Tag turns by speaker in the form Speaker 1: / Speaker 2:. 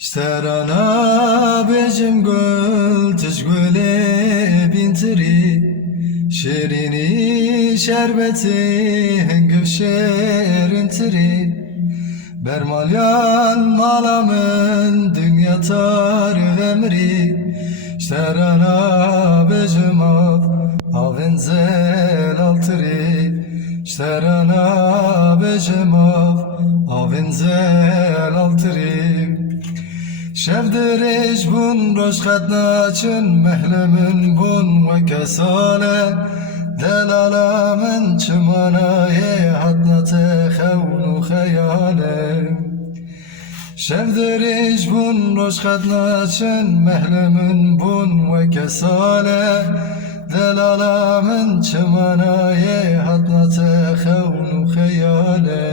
Speaker 1: Şterana becim göl tüzgüle bintiri. Şirini şerbeti hengöv şerintiri Bermalyan malamın dünya tar vemri Şterana becim av avenzel altiri Şterana becim av avenzel altiri Şevdiriş bun roş naçın mehlemin bun ve kesale Delala min çimanaye hatnate xevnu xeyale. Şevdiriş bun roş naçın mehlemin bun ve kesale Delala min çimanaye hatnate xevnu xeyale